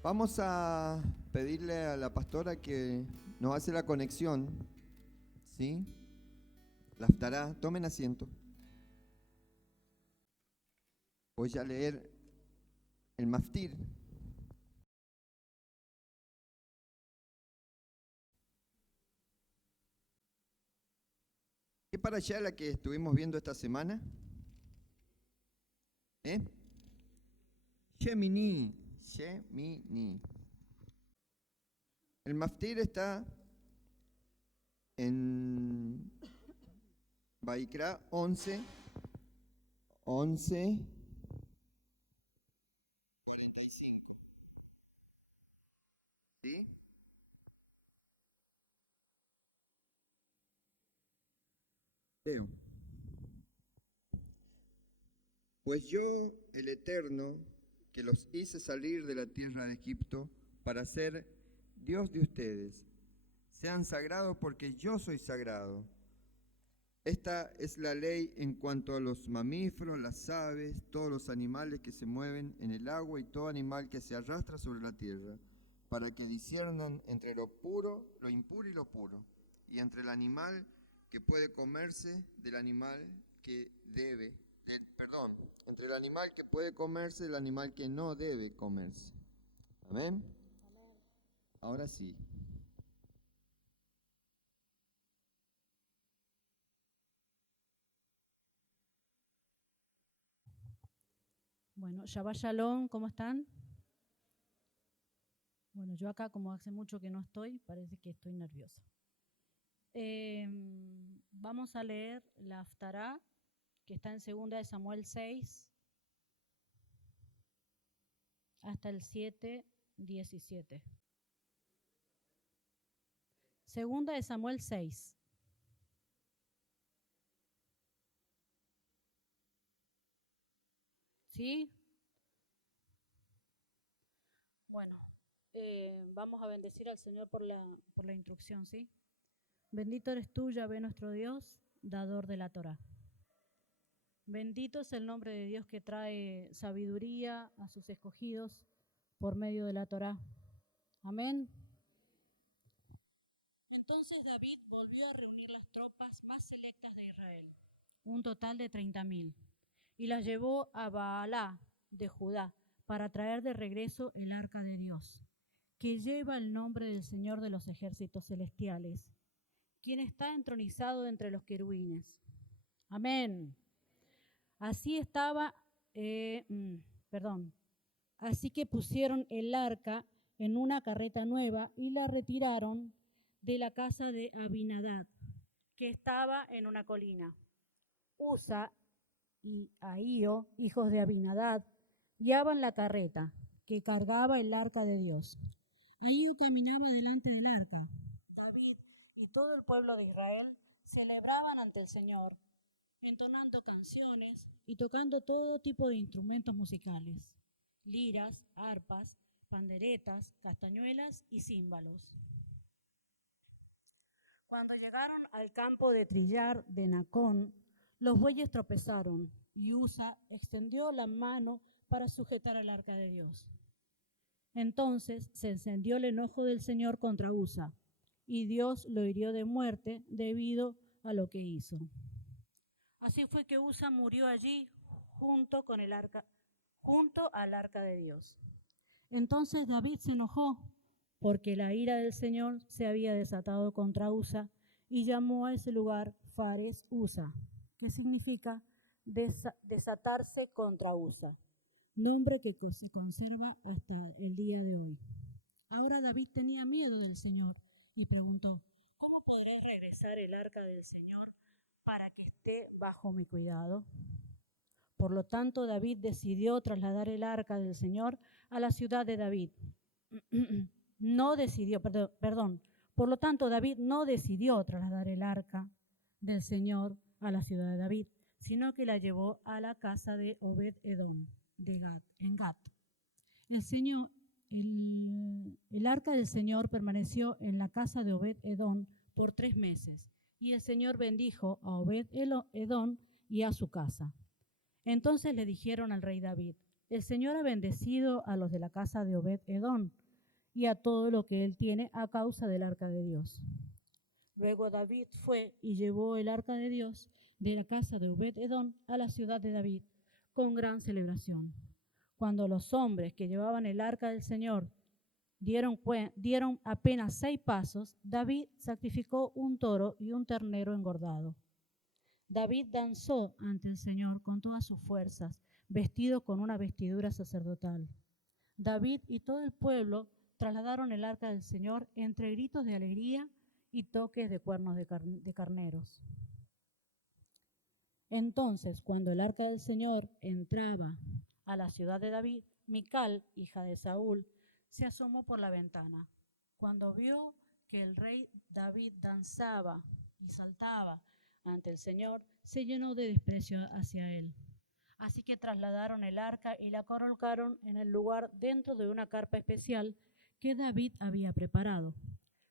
Vamos a pedirle a la pastora que nos hace la conexión, ¿sí? La Haftará. Tomen asiento. Voy a leer el Maftir. ¿Qué para allá la que estuvimos viendo esta semana? Shemini. El Maftir está en Vaikra 11, 45. ¿Sí? Leo. Pues yo, el Eterno, que los hice salir de la tierra de Egipto para ser Dios de ustedes, sean sagrados porque yo soy sagrado. Esta es la ley en cuanto a los mamíferos, las aves, todos los animales que se mueven en el agua y todo animal que se arrastra sobre la tierra, para que disciernan entre lo puro, lo impuro y lo puro, y entre el animal que puede comerse del animal que debe, entre el animal que puede comerse del animal que no debe comerse. Amén. Ahora sí. Bueno, Shabbat Shalom, ¿cómo están? Bueno, yo acá, como hace mucho que no estoy, parece que estoy nerviosa. Vamos a leer la Haftará, que está en 2 de Samuel 6, hasta el 7:17. 2 de Samuel 6. ¿Sí? Bueno, vamos a bendecir al Señor por la instrucción, ¿sí? Bendito eres tú, Yahvé nuestro Dios, dador de la Torá. Bendito es el nombre de Dios que trae sabiduría a sus escogidos por medio de la Torá. Amén. Entonces David volvió a reunir las tropas más selectas de Israel, un total de 30.000, y las llevó a Baalá de Judá para traer de regreso el arca de Dios, que lleva el nombre del Señor de los ejércitos celestiales, quien está entronizado entre los querubines. Amén. Así Así que pusieron el arca en una carreta nueva y la retiraron de la casa de Abinadab, que estaba en una colina. Usa y Ahío, hijos de Abinadab, guiaban la carreta que cargaba el arca de Dios. Ahío caminaba delante del arca. David y todo el pueblo de Israel celebraban ante el Señor, entonando canciones y tocando todo tipo de instrumentos musicales, liras, arpas, panderetas, castañuelas y címbalos. Cuando llegaron al campo de trillar de Nacón, los bueyes tropezaron y Usa extendió la mano para sujetar el arca de Dios. Entonces se encendió el enojo del Señor contra Usa, y Dios lo hirió de muerte debido a lo que hizo. Así fue que Usa murió allí junto al arca de Dios. Entonces David se enojó porque la ira del Señor se había desatado contra Usa y llamó a ese lugar Fares Usa, que significa desatarse contra Usa, nombre que se conserva hasta el día de hoy. Ahora David tenía miedo del Señor y preguntó: ¿cómo podré regresar el arca del Señor para que esté bajo mi cuidado? Por lo tanto, David decidió trasladar el arca del Señor a la ciudad de David. Por lo tanto, David no decidió trasladar el arca del Señor a la ciudad de David, sino que la llevó a la casa de Obed-Edom en Gat. El arca del Señor permaneció en la casa de Obed-Edom por 3 meses, y el Señor bendijo a Obed-Edom y a su casa. Entonces le dijeron al rey David: el Señor ha bendecido a los de la casa de Obed-Edom y a todo lo que él tiene a causa del arca de Dios. Luego David fue y llevó el arca de Dios de la casa de Obed-Edom a la ciudad de David con gran celebración. Cuando los hombres que llevaban el arca del Señor dieron apenas 6 pasos, David sacrificó un toro y un ternero engordado. David danzó ante el Señor con todas sus fuerzas, vestido con una vestidura sacerdotal. David y todo el pueblo trasladaron el arca del Señor entre gritos de alegría y toques de cuernos de carneros. Entonces, cuando el arca del Señor entraba a la ciudad de David, Mical, hija de Saúl, se asomó por la ventana. Cuando vio que el rey David danzaba y saltaba ante el Señor, se llenó de desprecio hacia él. Así que trasladaron el arca y la colocaron en el lugar dentro de una carpa especial que David había preparado.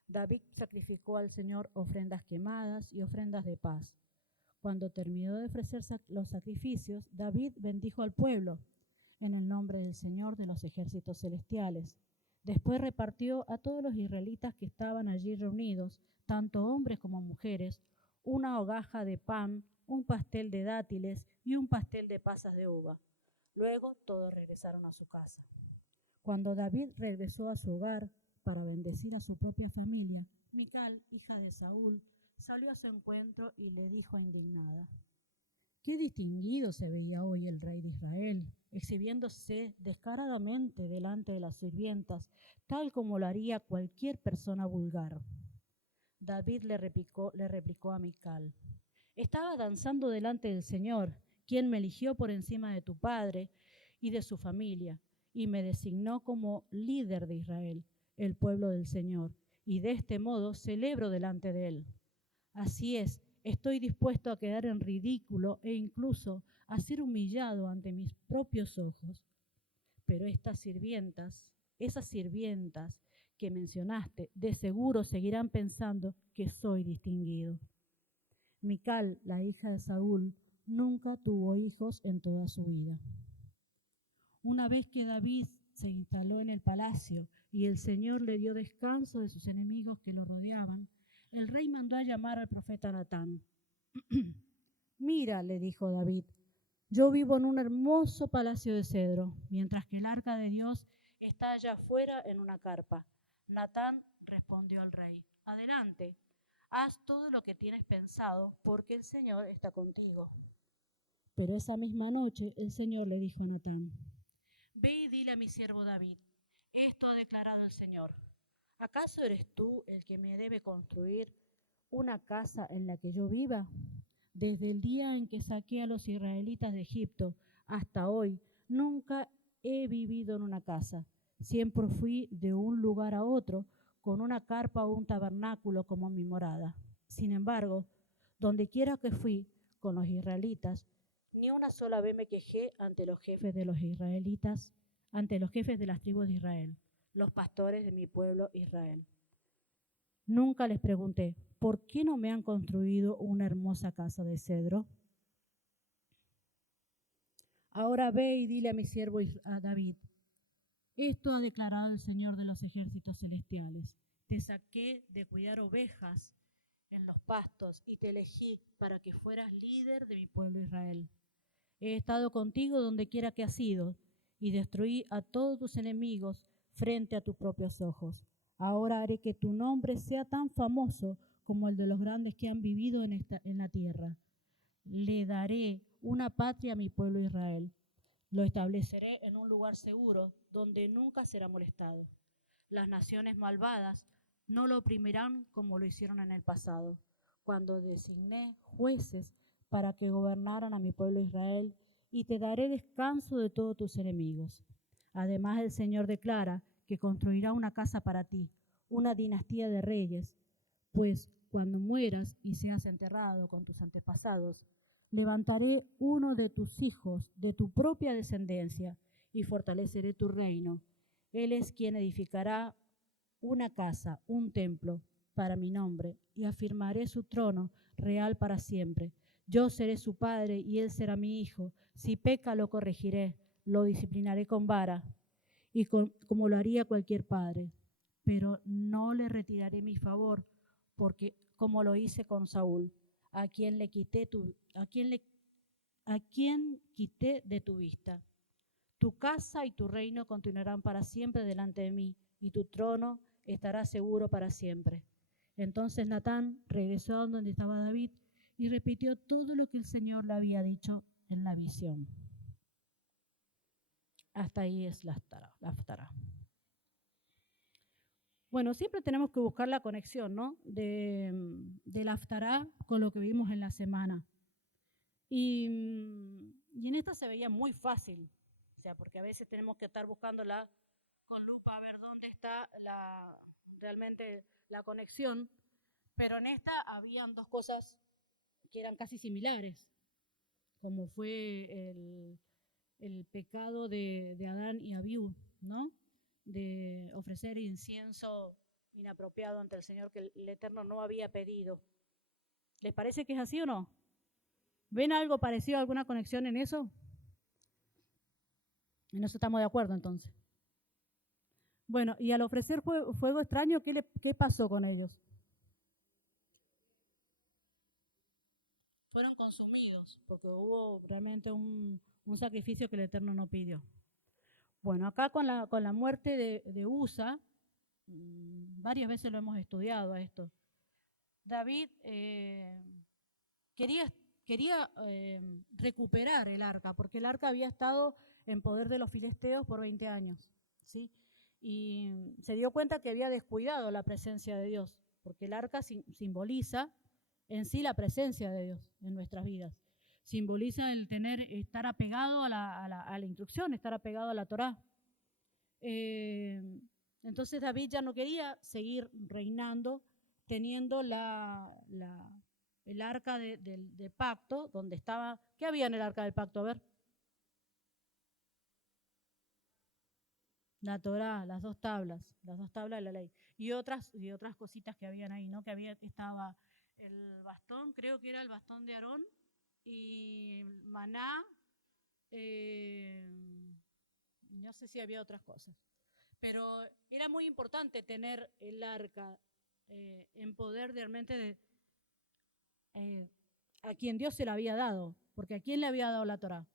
David sacrificó al Señor ofrendas quemadas y ofrendas de paz. Cuando terminó de ofrecer los sacrificios, David bendijo al pueblo en el nombre del Señor de los ejércitos celestiales. Después repartió a todos los israelitas que estaban allí reunidos, tanto hombres como mujeres, una hogaja de pan, un pastel de dátiles y un pastel de pasas de uva. Luego todos regresaron a su casa. Cuando David regresó a su hogar para bendecir a su propia familia, Mical, hija de Saúl, salió a su encuentro y le dijo indignada: «Qué distinguido se veía hoy el rey de Israel, exhibiéndose descaradamente delante de las sirvientas, tal como lo haría cualquier persona vulgar». David le replicó a Mical: «Estaba danzando delante del Señor, quien me eligió por encima de tu padre y de su familia, y me designó como líder de Israel, el pueblo del Señor, y de este modo celebro delante de él. Así es, estoy dispuesto a quedar en ridículo e incluso a ser humillado ante mis propios ojos. Pero esas sirvientas que mencionaste, de seguro seguirán pensando que soy distinguido». Mical, la hija de Saúl, nunca tuvo hijos en toda su vida. Una vez que David se instaló en el palacio y el Señor le dio descanso de sus enemigos que lo rodeaban, el rey mandó a llamar al profeta Natán. «Mira», le dijo David, «yo vivo en un hermoso palacio de cedro, mientras que el arca de Dios está allá afuera en una carpa». Natán respondió al rey: «Adelante, haz todo lo que tienes pensado, porque el Señor está contigo». Pero esa misma noche el Señor le dijo a Natán: «Ve y dile a mi siervo David, esto ha declarado el Señor. ¿Acaso eres tú el que me debe construir una casa en la que yo viva? Desde el día en que saqué a los israelitas de Egipto hasta hoy, nunca he vivido en una casa. Siempre fui de un lugar a otro, con una carpa o un tabernáculo como mi morada. Sin embargo, donde quiera que fui con los israelitas, ni una sola vez me quejé ante los jefes de los israelitas, ante los jefes de las tribus de Israel, los pastores de mi pueblo Israel. Nunca les pregunté, ¿por qué no me han construido una hermosa casa de cedro? Ahora ve y dile a mi siervo a David, esto ha declarado el Señor de los ejércitos celestiales. Te saqué de cuidar ovejas en los pastos y te elegí para que fueras líder de mi pueblo Israel. He estado contigo donde quiera que has ido y destruí a todos tus enemigos frente a tus propios ojos. Ahora haré que tu nombre sea tan famoso como el de los grandes que han vivido en la tierra. Le daré una patria a mi pueblo Israel. Lo estableceré en un lugar seguro donde nunca será molestado. Las naciones malvadas no lo oprimirán como lo hicieron en el pasado, cuando designé jueces para que gobernaran a mi pueblo Israel, y te daré descanso de todos tus enemigos. Además, el Señor declara que construirá una casa para ti, una dinastía de reyes, pues cuando mueras y seas enterrado con tus antepasados, levantaré uno de tus hijos de tu propia descendencia y fortaleceré tu reino. Él es quien edificará una casa, un templo para mi nombre, y afirmaré su trono real para siempre. Yo seré su padre y él será mi hijo. Si peca, lo corregiré. lo disciplinaré con vara y como lo haría cualquier padre, pero no le retiraré mi favor, porque como lo hice con Saúl, a quien quité de tu vista. Tu casa y tu reino continuarán para siempre delante de mí, y tu trono estará seguro para siempre. Entonces Natán regresó a donde estaba David y repitió todo lo que el Señor le había dicho en la visión. Hasta ahí es la Haftará. Bueno, siempre tenemos que buscar la conexión, ¿no? de la Haftará con lo que vimos en la semana. Y en esta se veía muy fácil, o sea, porque a veces tenemos que estar buscándola con lupa a ver dónde está realmente la conexión, pero en esta habían dos cosas que eran casi similares, como fue el pecado de Adán y Abiú, ¿no? De ofrecer incienso inapropiado ante el Señor que el Eterno no había pedido. ¿Les parece que es así o no? ¿Ven algo parecido, alguna conexión en eso? En eso estamos de acuerdo entonces. Bueno, y al ofrecer fuego extraño, ¿qué pasó con ellos? Fueron consumidos, porque hubo realmente un sacrificio que el Eterno no pidió. Bueno, acá con la muerte de Usa, varias veces lo hemos estudiado a esto. David quería recuperar el arca, porque el arca había estado en poder de los filisteos por 20 años, ¿sí? Y se dio cuenta que había descuidado la presencia de Dios, porque el arca simboliza en sí la presencia de Dios en nuestras vidas. Simboliza el estar apegado a la instrucción, estar apegado a la Torá. Entonces David ya no quería seguir reinando teniendo el arca del pacto, donde estaba. ¿Qué había en el arca del pacto? A ver. La Torá, las dos tablas de la ley. Y otras cositas que habían ahí, ¿no? Estaba el bastón, creo que era el bastón de Aarón, y maná, no sé si había otras cosas. Pero era muy importante tener el arca en poder realmente a quien Dios se la había dado, porque ¿a quién le había dado la Torá?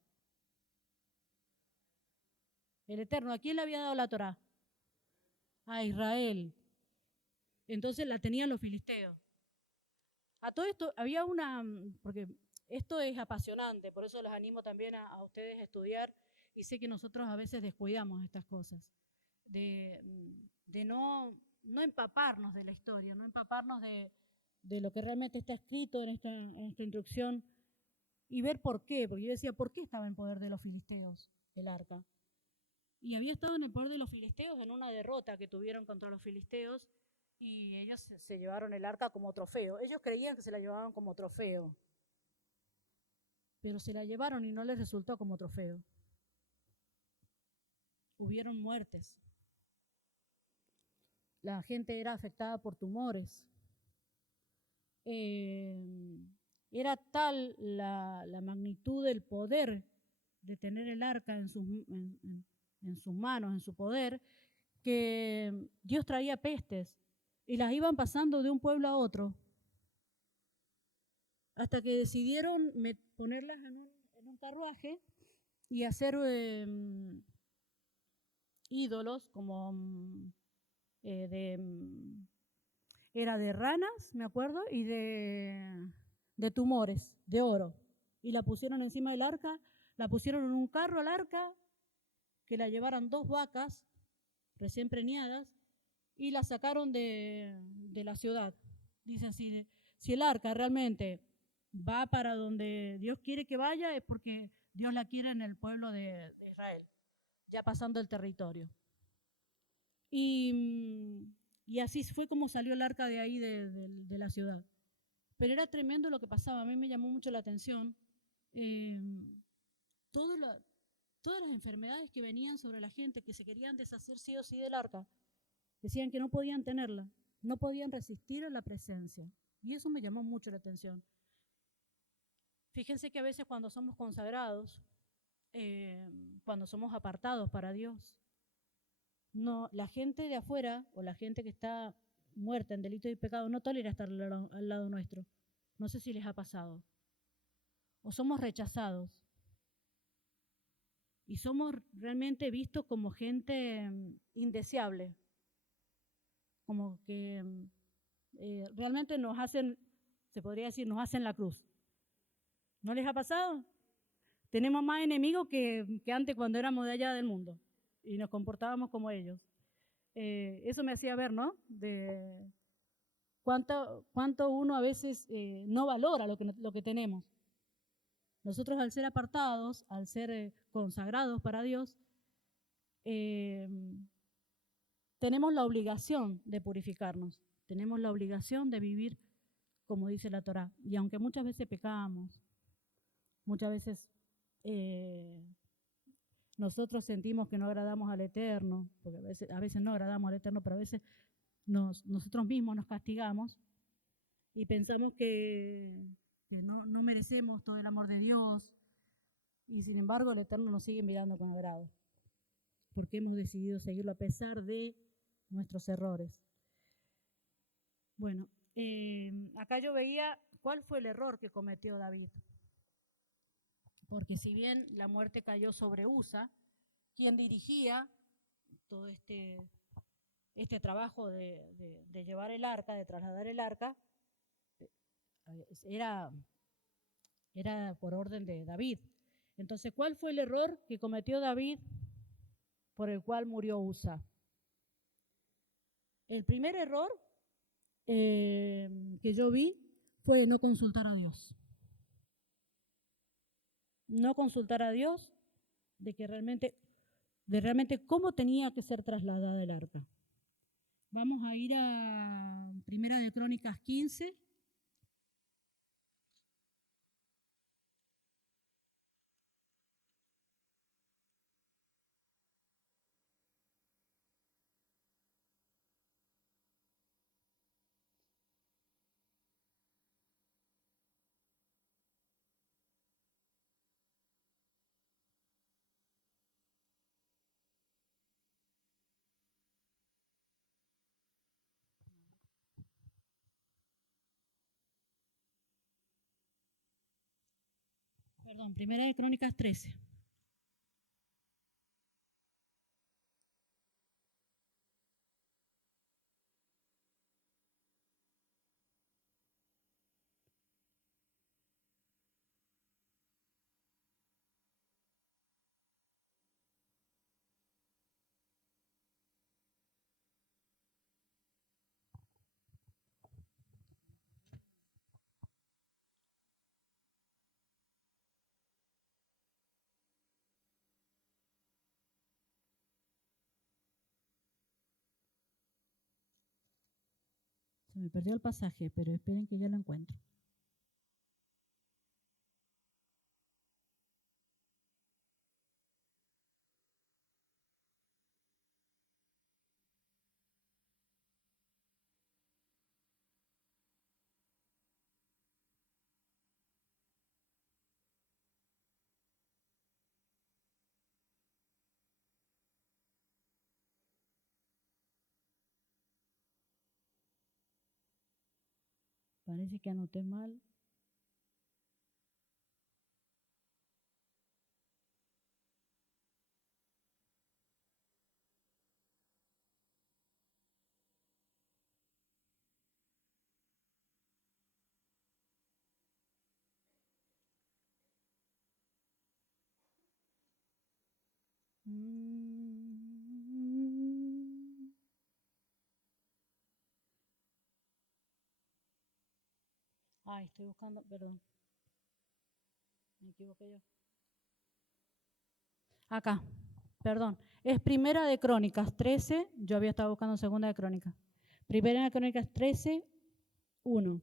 El Eterno, ¿a quién le había dado la Torá? A Israel. Entonces la tenían los filisteos. A todo esto había porque esto es apasionante, por eso los animo también a ustedes a estudiar, y sé que nosotros a veces descuidamos estas cosas, de no empaparnos de la historia, no empaparnos de lo que realmente está escrito en esta instrucción, y ver por qué, porque yo decía, ¿por qué estaba en poder de los filisteos el arca? Y había estado en el poder de los filisteos en una derrota que tuvieron contra los filisteos, y ellos se llevaron el arca como trofeo. Ellos creían que se la llevaban como trofeo, pero se la llevaron y no les resultó como trofeo. Hubieron muertes. La gente era afectada por tumores. Era tal la magnitud del poder de tener el arca en sus manos, en su poder, que Dios traía pestes y las iban pasando de un pueblo a otro, hasta que decidieron ponerlas en un carruaje y hacer ídolos como era de ranas, me acuerdo, y de tumores, de oro. Y la pusieron encima del arca, la pusieron en un carro al arca, que la llevaran 2 vacas recién preñadas, y la sacaron de la ciudad. Dicen, si el arca realmente va para donde Dios quiere que vaya, es porque Dios la quiere en el pueblo de Israel, ya pasando el territorio. Y así fue como salió el arca de ahí, de la ciudad. Pero era tremendo lo que pasaba, a mí me llamó mucho la atención. Todas las enfermedades que venían sobre la gente, que se querían deshacer sí o sí del arca, decían que no podían tenerla, no podían resistir a la presencia. Y eso me llamó mucho la atención. Fíjense que a veces cuando somos consagrados, cuando somos apartados para Dios. No, la gente de afuera o la gente que está muerta en delito y pecado no tolera estar al lado nuestro. No sé si les ha pasado. O somos rechazados. Y somos realmente vistos como gente indeseable. Como que realmente nos hacen, se podría decir, nos hacen la cruz. ¿No les ha pasado? Tenemos más enemigos que antes cuando éramos de allá del mundo y nos comportábamos como ellos. Eso me hacía ver, ¿no? De cuánto uno a veces no valora lo que tenemos. Nosotros al ser apartados, al ser consagrados para Dios, tenemos la obligación de purificarnos, tenemos la obligación de vivir como dice la Torá. Y aunque muchas veces pecamos, muchas veces nosotros sentimos que no agradamos al Eterno, porque a veces no agradamos al Eterno, pero a veces nosotros mismos nos castigamos y pensamos que no merecemos todo el amor de Dios, y sin embargo el Eterno nos sigue mirando con agrado, porque hemos decidido seguirlo a pesar de nuestros errores. Bueno, acá yo veía cuál fue el error que cometió David. Porque si bien la muerte cayó sobre Usa, quien dirigía todo este trabajo de llevar el arca, de trasladar el arca, era por orden de David. Entonces, ¿cuál fue el error que cometió David por el cual murió Usa? El primer error que yo vi fue no consultar a Dios. No consultar a Dios de realmente cómo tenía que ser trasladada el arca. Vamos a ir a Primera de Crónicas 15. Perdón, Primera de Crónicas 13. Se me perdió el pasaje, pero esperen que ya lo encuentro. Parece que anoté mal. Ay, estoy buscando, perdón. Me equivoqué yo. Acá, perdón. Es Primera de Crónicas 13. Yo había estado buscando Segunda de Crónicas. Primera de Crónicas 13, 1.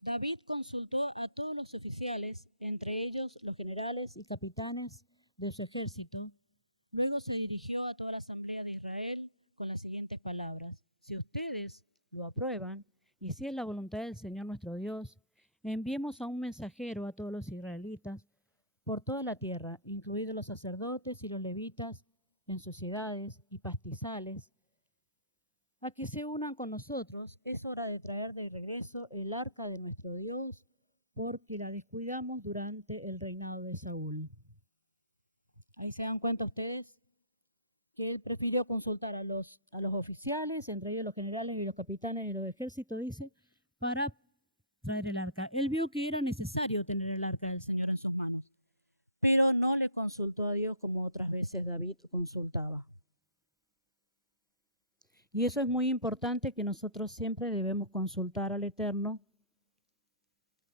David consultó a todos los oficiales, entre ellos los generales y capitanes de su ejército. Luego se dirigió a toda la asamblea de Israel con las siguientes palabras: si ustedes lo aprueban y si es la voluntad del Señor nuestro Dios, enviemos a un mensajero a todos los israelitas por toda la tierra, incluidos los sacerdotes y los levitas en sus ciudades y pastizales, a que se unan con nosotros. Es hora de traer de regreso el arca de nuestro Dios, porque la descuidamos durante el reinado de Saúl. Ahí se dan cuenta ustedes que él prefirió consultar a los oficiales, entre ellos los generales y los capitanes de los ejércitos, dice, para traer el arca. Él vio que era necesario tener el arca del Señor en sus manos, pero no le consultó a Dios como otras veces David consultaba. Y eso es muy importante, que nosotros siempre debemos consultar al Eterno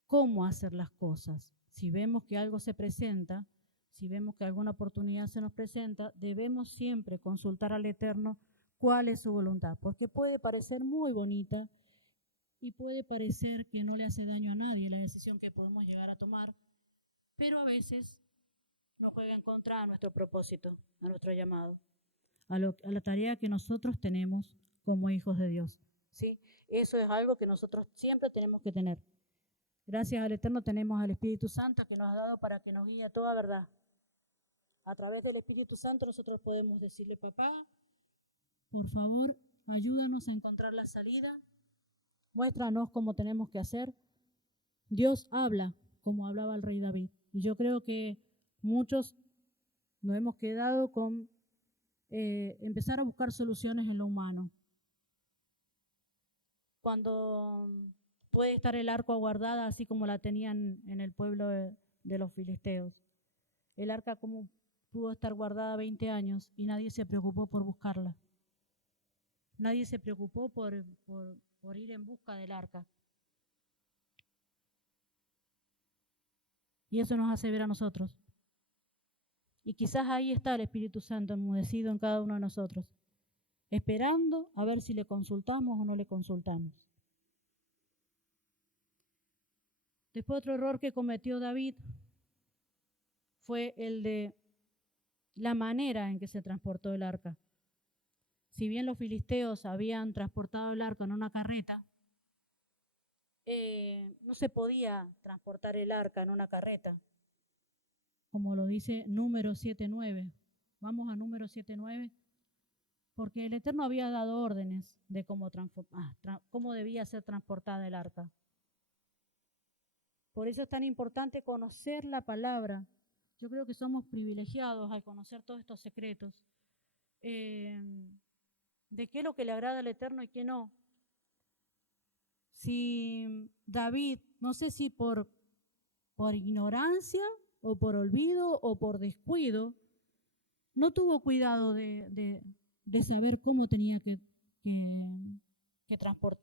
cómo hacer las cosas. Si vemos que algo se presenta, si vemos que alguna oportunidad se nos presenta, debemos siempre consultar al Eterno cuál es su voluntad, porque puede parecer muy bonita y puede parecer que no le hace daño a nadie la decisión que podemos llegar a tomar, pero a veces nos juega en contra a nuestro propósito, a nuestro llamado, a la tarea que nosotros tenemos como hijos de Dios. ¿Sí? Eso es algo que nosotros siempre tenemos que tener. Gracias al Eterno tenemos al Espíritu Santo que nos ha dado para que nos guíe a toda verdad. A través del Espíritu Santo nosotros podemos decirle: papá, por favor, ayúdanos a encontrar la salida, muéstranos cómo tenemos que hacer. Dios habla como hablaba el rey David. Y yo creo que muchos nos hemos quedado con empezar a buscar soluciones en lo humano. Cuando puede estar el arca guardada así como la tenían en el pueblo de los filisteos. El arca como pudo estar guardada 20 años y nadie se preocupó por buscarla. Nadie se preocupó por ir en busca del arca. Y eso nos hace ver a nosotros. Y quizás ahí está el Espíritu Santo enmudecido en cada uno de nosotros, esperando a ver si le consultamos o no le consultamos. Después otro error que cometió David fue el de la manera en que se transportó el arca. Si bien los filisteos habían transportado el arca en una carreta, no se podía transportar el arca en una carreta, como lo dice Número 7:9. Vamos a Número 7:9, porque el Eterno había dado órdenes de cómo debía ser transportada el arca. Por eso es tan importante conocer la palabra. Yo creo que somos privilegiados al conocer todos estos secretos, de qué es lo que le agrada al Eterno y qué no. Si David, no sé si por ignorancia o por olvido o por descuido, no tuvo cuidado de saber cómo tenía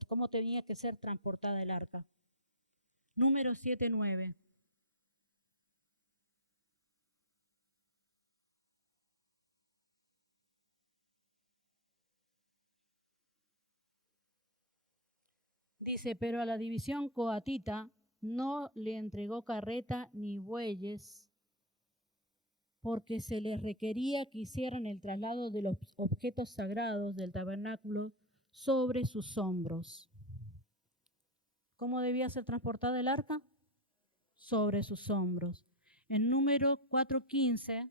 cómo tenía que ser transportada el arca. Número 7:9. Dice: pero a la división coatita no le entregó carreta ni bueyes, porque se les requería que hicieran el traslado de los objetos sagrados del tabernáculo sobre sus hombros. ¿Cómo debía ser transportada el arca? Sobre sus hombros. En Número 4:15,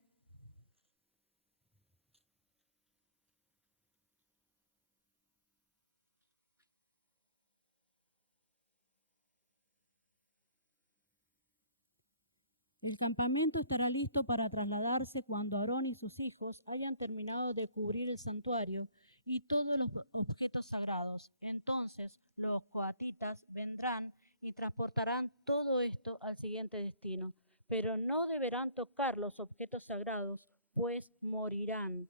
el campamento estará listo para trasladarse cuando Aarón y sus hijos hayan terminado de cubrir el santuario y todos los objetos sagrados. Entonces los coatitas vendrán y transportarán todo esto al siguiente destino, pero no deberán tocar los objetos sagrados, pues morirán.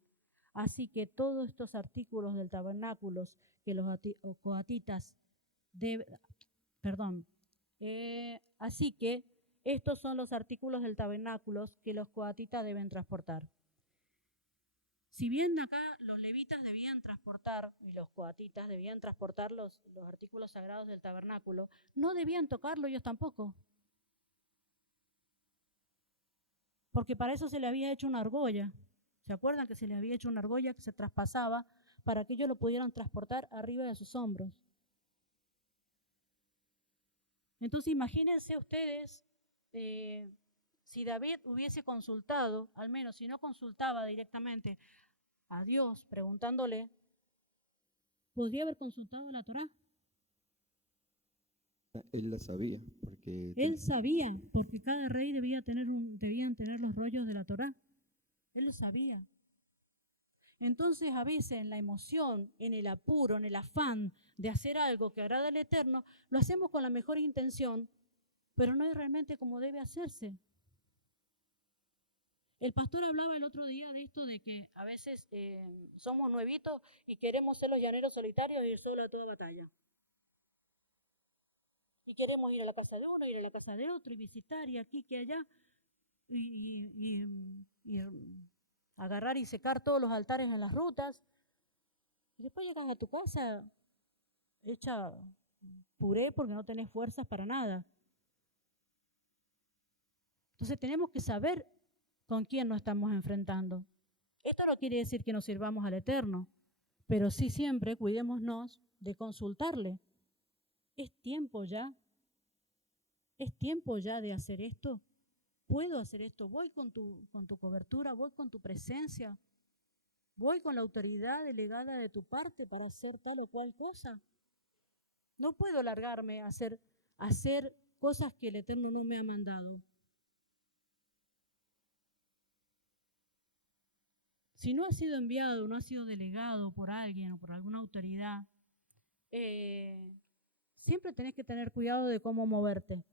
Así que todos estos artículos del tabernáculo que los coatitas así que estos son los artículos del tabernáculo que los coatitas deben transportar. Si bien acá los levitas debían transportar, y los coatitas debían transportar los artículos sagrados del tabernáculo, no debían tocarlo ellos tampoco. Porque para eso se le había hecho una argolla. ¿Se acuerdan que se le había hecho una argolla que se traspasaba para que ellos lo pudieran transportar arriba de sus hombros? Entonces imagínense ustedes Si David hubiese consultado, al menos si no consultaba directamente a Dios preguntándole, ¿podría haber consultado la Torá? Él la sabía, porque Él sabía, porque cada rey debían tener los rollos de la Torá. Él lo sabía. Entonces, a veces en la emoción, en el apuro, en el afán de hacer algo que agrada al Eterno, lo hacemos con la mejor intención, pero no es realmente como debe hacerse. El pastor hablaba el otro día de esto, de que a veces somos nuevitos y queremos ser los llaneros solitarios y ir solo a toda batalla. Y queremos ir a la casa de uno, ir a la casa de otro, y visitar, y aquí, que allá, y agarrar y secar todos los altares en las rutas. Y después llegas a tu casa hecha puré porque no tenés fuerzas para nada. Entonces tenemos que saber con quién nos estamos enfrentando. Esto no quiere decir que nos sirvamos al Eterno, pero sí siempre cuidémonos de consultarle. ¿Es tiempo ya? ¿Es tiempo ya de hacer esto? ¿Puedo hacer esto? ¿Voy con tu cobertura? ¿Voy con tu presencia? ¿Voy con la autoridad delegada de tu parte para hacer tal o cual cosa? No puedo largarme a hacer cosas que el Eterno no me ha mandado. Si no ha sido enviado, no ha sido delegado por alguien o por alguna autoridad, siempre tenés que tener cuidado de cómo moverte.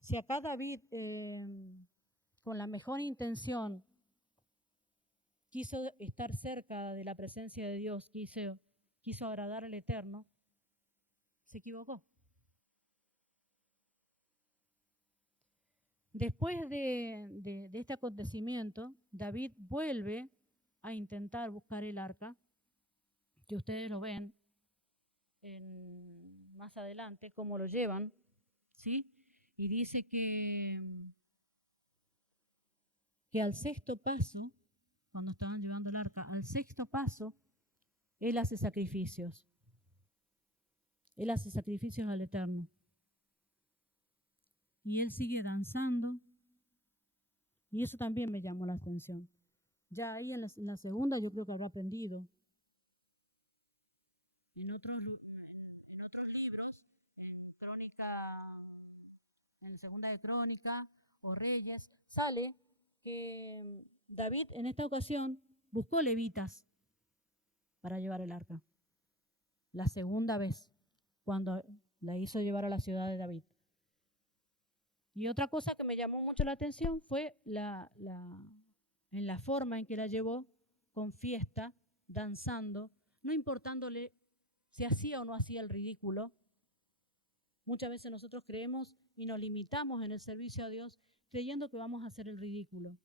Si acá David, con la mejor intención, quiso estar cerca de la presencia de Dios, quiso agradar al Eterno, se equivocó. Después de este acontecimiento, David vuelve a intentar buscar el arca, que ustedes lo ven más adelante, cómo lo llevan, ¿sí? Y dice que al sexto paso, cuando estaban llevando el arca, al sexto paso, él hace sacrificios. Él hace sacrificios al Eterno. Y él sigue danzando. Y eso también me llamó la atención. Ya ahí en la segunda yo creo que habrá aprendido. En otros libros, en Segunda de Crónica o Reyes, sale que David en esta ocasión buscó levitas para llevar el arca. La segunda vez, cuando la hizo llevar a la ciudad de David. Y otra cosa que me llamó mucho la atención fue en la forma en que la llevó, con fiesta, danzando, no importándole si hacía o no hacía el ridículo. Muchas veces nosotros creemos y nos limitamos en el servicio a Dios creyendo que vamos a hacer el ridículo.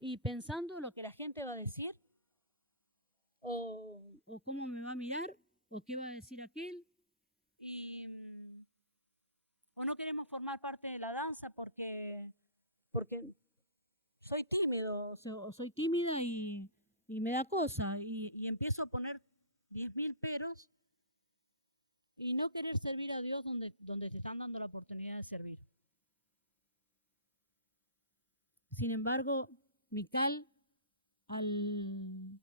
Y pensando lo que la gente va a decir, o cómo me va a mirar, o qué va a decir aquel, o no queremos formar parte de la danza porque soy tímido, o soy tímida y me da cosa, y empiezo a poner 10.000 peros y no querer servir a Dios donde te están dando la oportunidad de servir. Sin embargo, Mical, al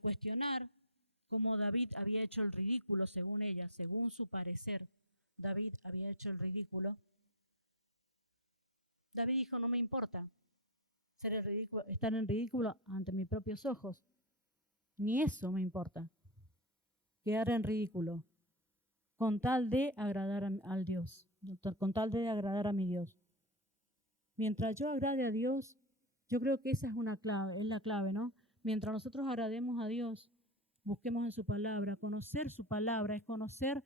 cuestionar cómo David había hecho el ridículo, según ella, según su parecer, David había hecho el ridículo, David dijo, no me importa estar en ridículo ante mis propios ojos, ni eso me importa, quedar en ridículo, con tal de agradar al Dios, con tal de agradar a mi Dios. Mientras yo agrade a Dios, yo creo que esa es la clave, ¿no? Mientras nosotros agrademos a Dios, busquemos en su palabra. Conocer su palabra es conocer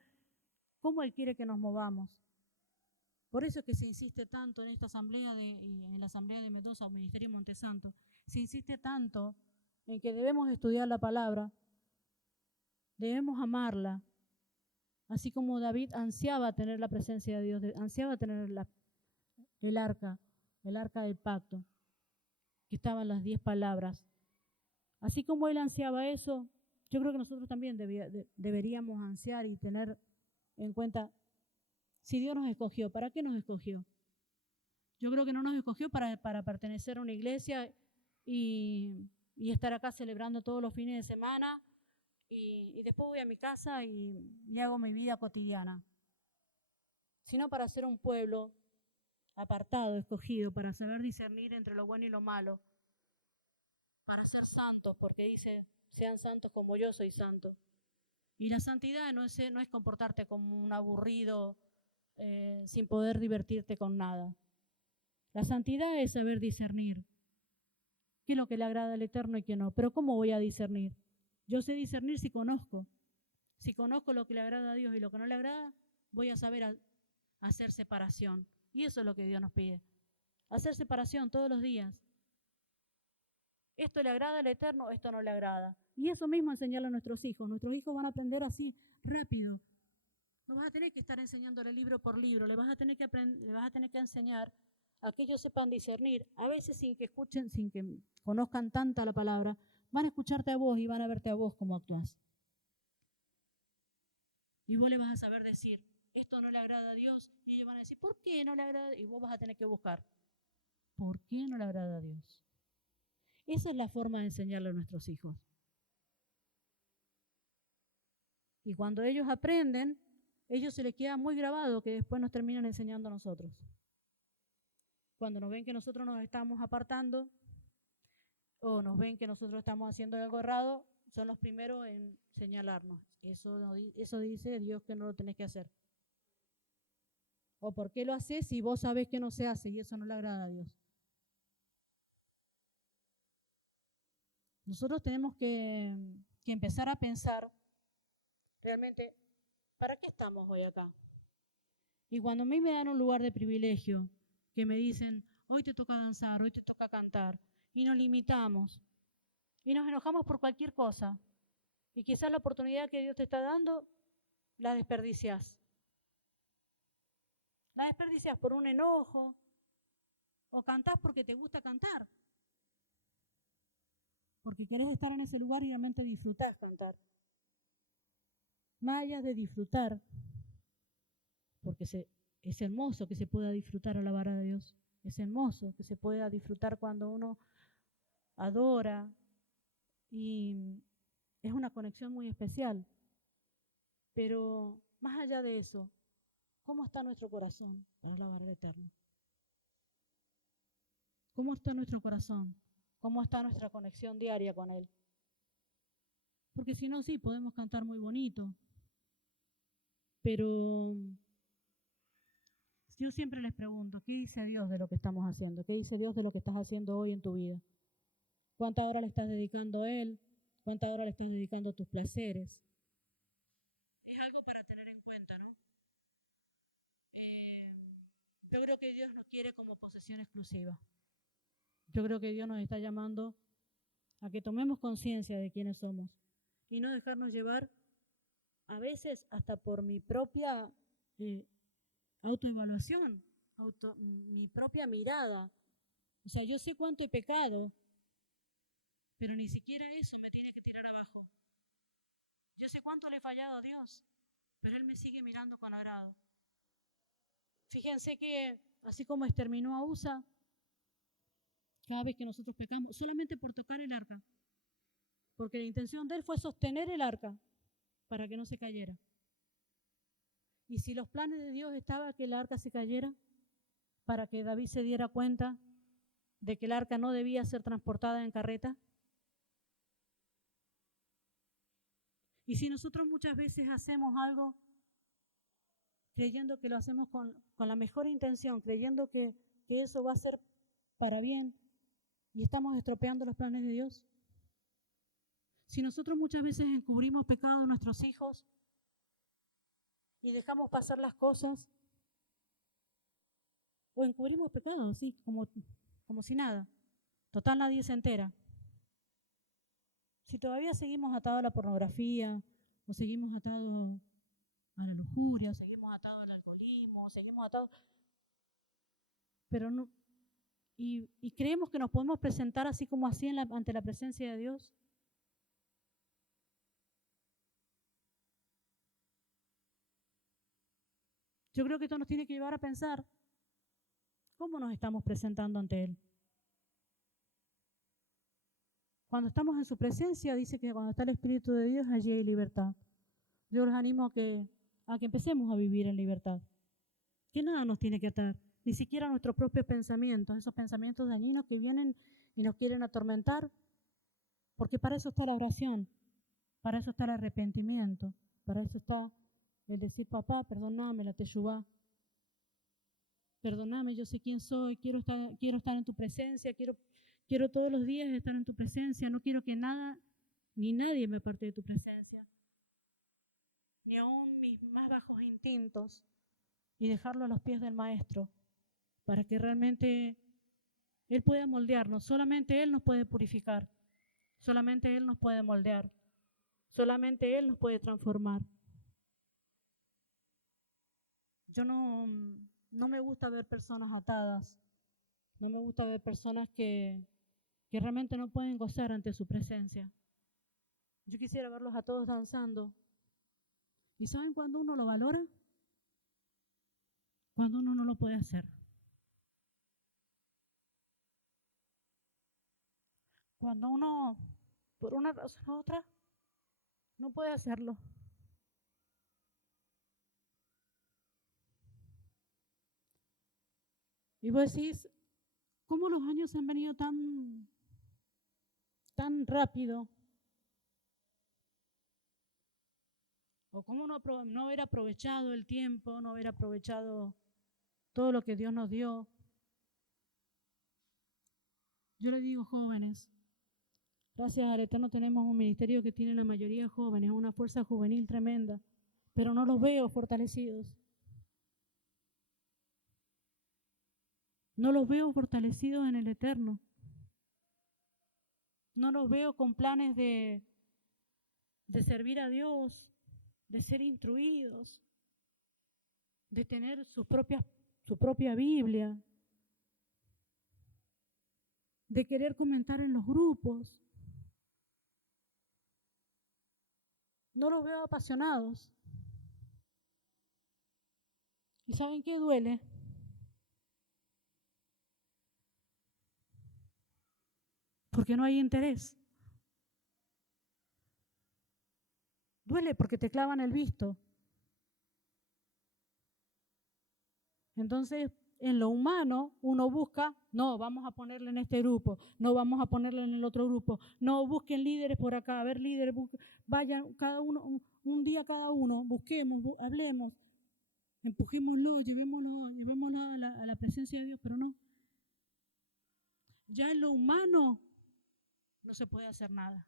cómo Él quiere que nos movamos. Por eso es que se insiste tanto en esta asamblea, en la asamblea de Mendoza, Ministerio Montesanto, se insiste tanto en que debemos estudiar la palabra, debemos amarla, así como David ansiaba tener la presencia de Dios, ansiaba tener el arca del pacto, que estaban las 10 palabras. Así como él ansiaba eso, yo creo que nosotros también deberíamos ansiar y tener en cuenta Si Dios nos escogió, ¿para qué nos escogió? Yo creo que no nos escogió para pertenecer a una iglesia y estar acá celebrando todos los fines de semana y después voy a mi casa y hago mi vida cotidiana, sino para ser un pueblo apartado, escogido, para saber discernir entre lo bueno y lo malo, para ser santos, porque dice, sean santos como yo soy santo. Y la santidad no es comportarte como un aburrido sin poder divertirte con nada. La santidad es saber discernir qué es lo que le agrada al Eterno y qué no. Pero ¿cómo voy a discernir? Yo sé discernir si conozco. Si conozco lo que le agrada a Dios y lo que no le agrada, voy a saber hacer separación. Y eso es lo que Dios nos pide. Hacer separación todos los días. Esto le agrada al Eterno, esto no le agrada. Y eso mismo enseñarle a nuestros hijos. Nuestros hijos van a aprender así, rápido. No vas a tener que estar enseñándole libro por libro. Le vas a tener que enseñar a que ellos sepan discernir. A veces sin que escuchen, sin que conozcan tanta la palabra, van a escucharte a vos y van a verte a vos cómo actúas. Y vos le vas a saber decir, esto no le agrada a Dios. Y ellos van a decir, ¿por qué no le agrada? Y vos vas a tener que buscar, ¿por qué no le agrada a Dios? Esa es la forma de enseñarle a nuestros hijos. Y cuando ellos aprenden, ellos se les queda muy grabado que después nos terminan enseñando a nosotros. Cuando nos ven que nosotros nos estamos apartando o nos ven que nosotros estamos haciendo algo errado, son los primeros en señalarnos. Eso dice Dios que no lo tenés que hacer. ¿O por qué lo haces si vos sabés que no se hace y eso no le agrada a Dios? Nosotros tenemos que empezar a pensar realmente, ¿para qué estamos hoy acá? Y cuando a mí me dan un lugar de privilegio, que me dicen, hoy te toca danzar, hoy te toca cantar, y nos limitamos, y nos enojamos por cualquier cosa, y quizás la oportunidad que Dios te está dando, la desperdicias. La desperdicias por un enojo, o cantás porque te gusta cantar, porque querés estar en ese lugar y realmente disfrutás cantar. Más allá de disfrutar, porque es hermoso que se pueda disfrutar alabar a Dios. Es hermoso que se pueda disfrutar cuando uno adora y es una conexión muy especial. Pero más allá de eso, ¿cómo está nuestro corazón para alabar al Eterno? ¿Cómo está nuestro corazón? ¿Cómo está nuestra conexión diaria con Él? Porque si no, sí, podemos cantar muy bonito, pero yo siempre les pregunto, ¿qué dice Dios de lo que estamos haciendo? ¿Qué dice Dios de lo que estás haciendo hoy en tu vida? ¿Cuánta hora le estás dedicando a Él? ¿Cuánta hora le estás dedicando a tus placeres? Es algo para tener en cuenta, ¿no? Yo creo que Dios nos quiere como posesión exclusiva. Yo creo que Dios nos está llamando a que tomemos conciencia de quiénes somos y no dejarnos llevar a veces hasta por mi propia autoevaluación, mi propia mirada. O sea, yo sé cuánto he pecado, pero ni siquiera eso me tiene que tirar abajo. Yo sé cuánto le he fallado a Dios, pero Él me sigue mirando con agrado. Fíjense que así como exterminó a Usa, cada vez que nosotros pecamos, solamente por tocar el arca, porque la intención de Él fue sostener el arca para que no se cayera. Y si los planes de Dios estaban que el arca se cayera, para que David se diera cuenta de que el arca no debía ser transportada en carreta. Y si nosotros muchas veces hacemos algo creyendo que lo hacemos con la mejor intención, creyendo que eso va a ser para bien, y estamos estropeando los planes de Dios. Si nosotros muchas veces encubrimos pecado de nuestros hijos y dejamos pasar las cosas, o encubrimos pecado, sí, como si nada. Total, nadie se entera. Si todavía seguimos atados a la pornografía, o seguimos atados a la lujuria, o seguimos atados al alcoholismo, seguimos atados, pero no, y creemos que nos podemos presentar así como así ante la presencia de Dios. Yo creo que esto nos tiene que llevar a pensar cómo nos estamos presentando ante Él. Cuando estamos en su presencia, dice que cuando está el Espíritu de Dios, allí hay libertad. Yo los animo a que empecemos a vivir en libertad. Que nada nos tiene que atar, ni siquiera nuestros propios pensamientos, esos pensamientos dañinos que vienen y nos quieren atormentar, porque para eso está la oración, para eso está el arrepentimiento, para eso está el decir, papá, perdóname, la teshuvá. Perdóname, yo sé quién soy, quiero estar en tu presencia, quiero todos los días estar en tu presencia, no quiero que nada ni nadie me aparte de tu presencia, ni aún mis más bajos instintos, y dejarlo a los pies del Maestro, para que realmente Él pueda moldearnos. Solamente Él nos puede purificar, solamente Él nos puede moldear, solamente Él nos puede transformar. Yo no me gusta ver personas atadas, no me gusta ver personas que realmente no pueden gozar ante su presencia. Yo quisiera verlos a todos danzando. ¿Y saben cuándo uno lo valora? Cuando uno no lo puede hacer. Cuando uno, por una razón u otra, no puede hacerlo. Y vos decís, ¿cómo los años han venido tan rápido? O cómo no haber aprovechado el tiempo, no haber aprovechado todo lo que Dios nos dio. Yo les digo, jóvenes, gracias al Eterno tenemos un ministerio que tiene la mayoría de jóvenes, una fuerza juvenil tremenda, pero no los veo fortalecidos. No los veo fortalecidos en el Eterno. No los veo con planes de servir a Dios, de ser instruidos, de tener su propia Biblia, de querer comentar en los grupos. No los veo apasionados. ¿Y saben qué duele? Porque no hay interés. Duele porque te clavan el visto. Entonces, en lo humano, uno busca, no, vamos a ponerle en este grupo, no, vamos a ponerle en el otro grupo, no, busquen líderes por acá, a ver líderes, vayan cada uno, un día cada uno, busquemos, hablemos, empujémoslo, llevémoslo a la presencia de Dios, pero no. Ya en lo humano no se puede hacer nada.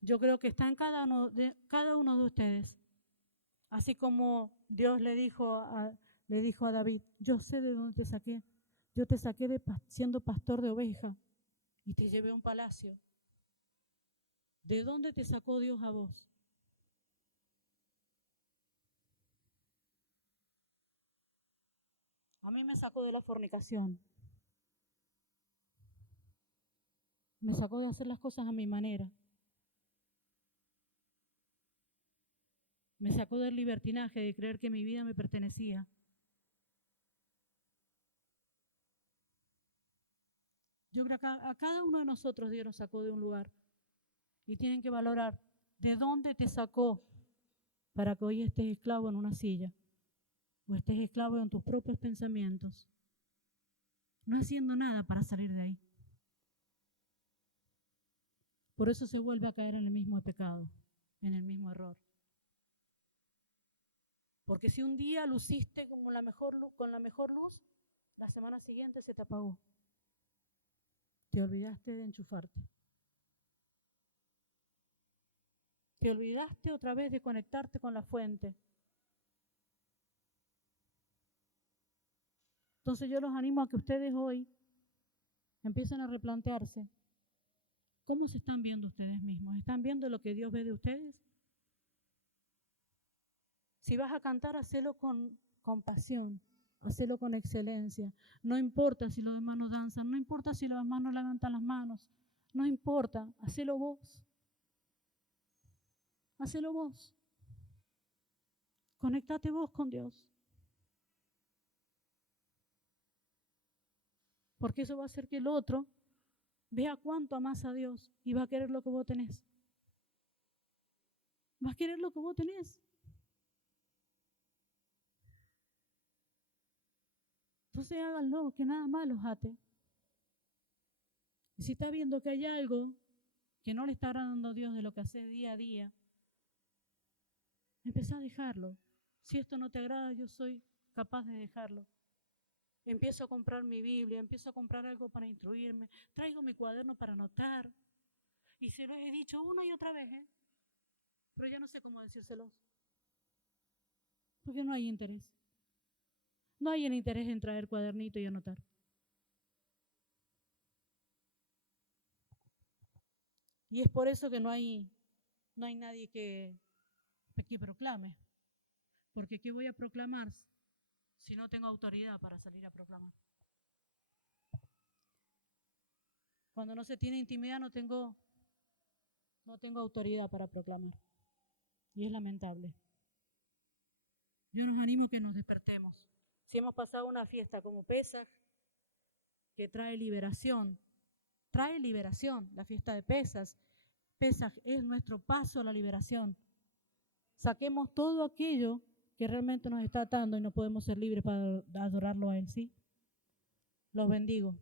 Yo creo que está en cada uno de ustedes. Así como Dios le dijo a David, yo sé de dónde te saqué. Yo te saqué siendo pastor de oveja y te llevé a un palacio. ¿De dónde te sacó Dios a vos? A mí me sacó de la fornicación. Me sacó de hacer las cosas a mi manera. Me sacó del libertinaje, de creer que mi vida me pertenecía. Yo creo que a cada uno de nosotros Dios nos sacó de un lugar. Y tienen que valorar de dónde te sacó para que hoy estés esclavo en una silla o estés esclavo en tus propios pensamientos, no haciendo nada para salir de ahí. Por eso se vuelve a caer en el mismo pecado, en el mismo error. Porque si un día luciste con la mejor luz, la semana siguiente se te apagó. Te olvidaste de enchufarte. Te olvidaste otra vez de conectarte con la fuente. Entonces yo los animo a que ustedes hoy empiecen a replantearse cómo se están viendo ustedes mismos. ¿Están viendo lo que Dios ve de ustedes? Si vas a cantar, hacelo con pasión, hacelo con excelencia. No importa si los demás no danzan, no importa si los demás no levantan las manos, no importa, hacelo vos. Hacelo vos. Conectate vos con Dios. porque eso va a hacer que el otro vea cuánto amas a Dios y va a querer lo que vos tenés. Va a querer lo que vos tenés. Entonces háganlo, que nada más los ate. Y si está viendo que hay algo que no le está agradando a Dios de lo que haces día a día, empezá a dejarlo. Si esto no te agrada, yo soy capaz de dejarlo. Empiezo a comprar mi Biblia, empiezo a comprar algo para instruirme, traigo mi cuaderno para anotar. Y se lo he dicho una y otra vez, pero ya no sé cómo decírselos. Porque no hay interés. No hay el interés en traer cuadernito y anotar. Y es por eso que no hay nadie que proclame. Porque ¿qué voy a proclamar si no tengo autoridad para salir a proclamar? Cuando no se tiene intimidad no tengo autoridad para proclamar. Y es lamentable. Yo nos animo a que nos despertemos. Si hemos pasado una fiesta como Pesaj, que trae liberación, la fiesta de Pesaj. Pesaj es nuestro paso a la liberación. Saquemos todo aquello que realmente nos está atando y no podemos ser libres para adorarlo a Él, ¿sí? Los bendigo.